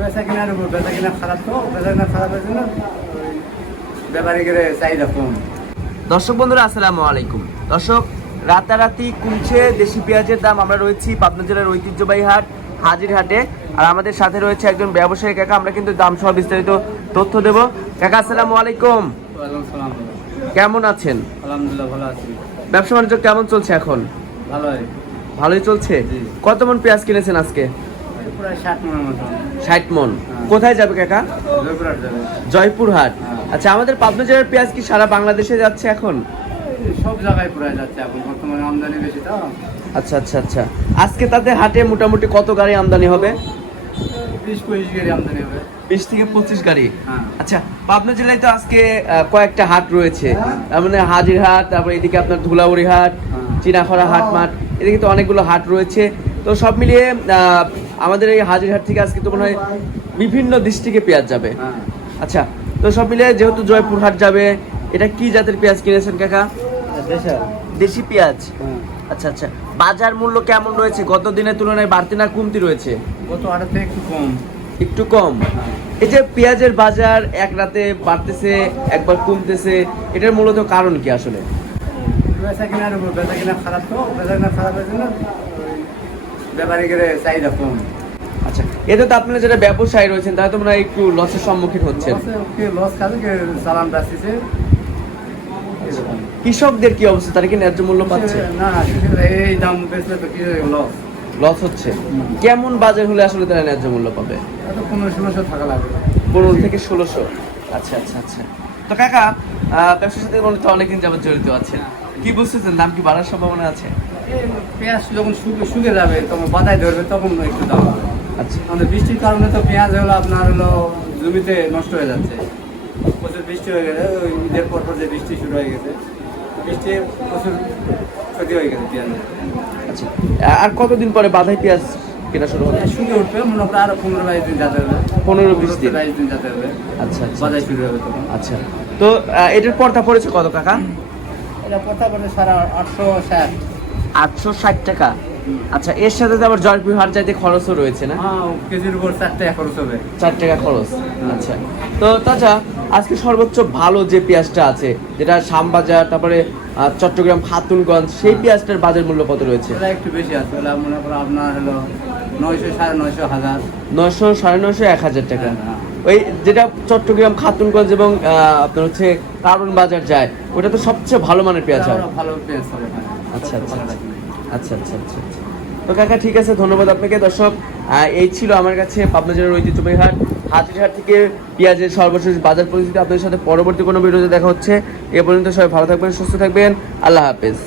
বেচা কেনার উপর, বেচা কেনা খারাপ, তো বেচা কেনা খারাপের জন্য ব্যাপারীদের চাহিদা কম। দর্শক বন্ধুরা আসসালামু আলাইকুম। দর্শক, রাতারাতি কমছে দেশি পেঁয়াজের দাম। আমরা রয়েছি পাবনা জেলার ঐতিহ্যবাহী হাট হাজিরহাটে, আর আমাদের সাথে রয়েছে একজন ব্যবসায়ী কাকা। আমরা কিন্তু দাম সহ বিস্তারিত তথ্য দেব। কাকা আসসালামু আলাইকুম, ওয়ালাইকুম সালাম। কেমন আছেন? আলহামদুলিল্লাহ ভালো আছি। ব্যবসা বাণিজ্য কেমন চলছে এখন? ভালোই। ভালোই চলছে। জি। কত মন পেঁয়াজ কিনেছেন আজকে? প্রায় 60 মনের মতো। 60 মন। হ্যাঁ। কোথায় যাবে কাকা? জয়পুরহাট যাবে। জয়পুরহাট। হ্যাঁ। আচ্ছা, আমাদের পাবনা জেলার পেঁয়াজ কি সারা বাংলাদেশে যাচ্ছে এখন? সব জায়গায় প্রায় যাচ্ছে এখন, বর্তমানে আমদানি বেশি তো। আচ্ছা আচ্ছা আচ্ছা, আজকে তাতে হাটে মোটামুটি কত গাড়ি আমদানি হবে? 20-25 গাড়ি আমদানি হবে। 20 থেকে 25 গাড়ি। হ্যাঁ। আচ্ছা, পাবনা জেলায় তো আজকে কয়েকটা হাট রয়েছে, তার মানে হাজিরহাট, তারপরে এদিকে আপনার ধুলাউড়ি হাট, হ্যাঁ। চিনাখরা হাট মাঠ, এদিকে তো অনেকগুলো হাট রয়েছে। তো সব মিলিয়ে আমাদের এই হাজিরহাট থেকে আজকে তো মনে হয় বিভিন্ন ডিস্ট্রিক্টে পেঁয়াজ যাবে। হ্যাঁ। আচ্ছা, তো সব মিলিয়ে যেহেতু জয়পুরহাট যাবে, এটা কি জাতের পেঁয়াজ কিনেছেন কাকা? দেশি পেঁয়াজ। হ্যাঁ। আচ্ছা আচ্ছা, বাজার মূল্য কেমন রয়েছে? গত দিনের তুলনায় বাড়তি না কমতি রয়েছে? গত হাটের থেকে একটু কম। একটু কম। এই যে পেঁয়াজের বাজার এক রাতে বাড়তেছে একবার কমতেছে, এটার মূলত কারণ কি আসলে? বেচা কেনার উপর, বেচা কেনা খারাপ, তো বেচা কেনা খারাপের জন্য ব্যাপারীদের চাহিদা কম। আচ্ছা, এতে তো আপনারা যারা ব্যবসায়ী রয়েছেন তারা তো মনে হয় একটু লসের সম্মুখীন হচ্ছেন। লস খাবে, চালান বেচতেছে। কৃষকদের কি অবস্থা? তারা কি ন্যায্য মূল্য পাচ্ছে? না, এই দাম বেচলে তো কি লস। লস হচ্ছে। কেমন বাজার হলে আসলে তারা ন্যায্য মূল্য পাবে? 1500-1600 টাকা লাগবে। 15 থেকে 1600। আচ্ছা আচ্ছা আচ্ছা। তো কাকা, ব্যবসার সাথে মনে তো অনেকদিন যাবত জড়িত আছেন, কি বুঝতেছেন দাম কি বাড়ার সম্ভাবনা আছে? এই পেঁয়াজ যখন শুকে যাবে, তখন বাতায় ধরবে, তখন একটু দাম হবে। আচ্ছা। আমাদের বৃষ্টির কারণে তো পেঁয়াজ হলো আপনার জমিতে নষ্ট হয়ে যাচ্ছে। প্রচুর বৃষ্টি হয়ে গেছে, ওই ঈদের পর যে বৃষ্টি শুরু হয়ে গেছে, বৃষ্টি প্রচুর ক্ষতি হয়ে গেছে পেঁয়াজের। আচ্ছা, আর কতদিন পরে বাধাই পেঁয়াজ কেনা শুরু হবে? শুকে উঠবে, মনে করেন আরো 15-22 দিন যেতে হবে। 15-20 দিন। 22 দিন যেতে হবে। আচ্ছা আচ্ছা বাজার শুরু হবে তখন। আচ্ছা। তো এটার পর্দা পড়েছে কত কাকা? এটা কথা বলে 860। 860 টাকা। আচ্ছা, এর সাথে তো আবার জয়পুরহাট যাইতে খরচও রয়েছে না? হ্যাঁ, কেজির উপর 4 টাকা খরচ হবে। 4 টাকা খরচ। আচ্ছা, তো তাছাড়া আজকে সর্বোচ্চ ভালো যে পেঁয়াজটা আছে, যেটা শ্যামবাজার, তারপরে চট্টগ্রাম খাতুনগঞ্জ, সেই পেঁয়াজটার বাজার মূল্য কত রয়েছে? এটা একটু বেশি আছে, মনে করো আপনার হলো 900, 950, 1000। 900, 950, 1000 টাকা। হ্যাঁ। ওই যেটা চট্টগ্রাম খাতুনগঞ্জ এবং আপনার হচ্ছে কারণ বাজার যায়, ওটা তো সবচেয়ে ভালো মানের পেঁয়াজ হয়। ভালো পেঁয়াজ হবে। আচ্ছা আচ্ছা আচ্ছা আচ্ছা আচ্ছা আচ্ছা। তো কাকা ঠিক আছে, ধন্যবাদ আপনাকে। দর্শক, এই ছিল আমার কাছে পাবনা জেলার ঐতিহ্যবাহী হাট হাজিরহাট থেকে পেঁয়াজের সর্বশেষ বাজার পরিস্থিতি। আপনাদের সাথে পরবর্তী কোনো ভিডিওতে দেখা হচ্ছে। এ পর্যন্ত সবাই ভালো থাকবেন, সুস্থ থাকবেন। আল্লাহ হাফেজ।